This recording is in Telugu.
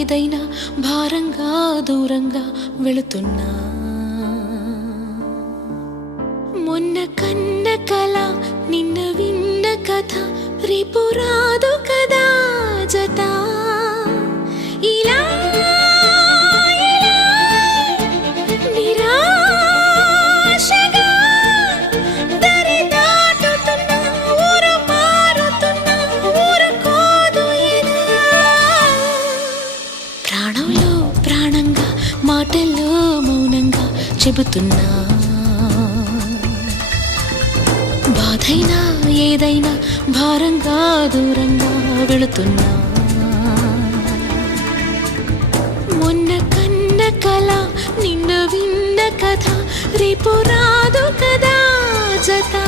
ఏదైనా భారంగా దూరంగా వెళుతున్నా. మొన్న కన్న కల నిన్న విన్న కథ రేపు రాదు కదా. మాటల్లో మౌనంగా చెబుతున్నా. బాధైనా ఏదైనా భారంగా దూరంగా వెళుతున్నా. మొన్న కన్న కల నిన్న విన్న కథ రేపు రాదు కదా జత.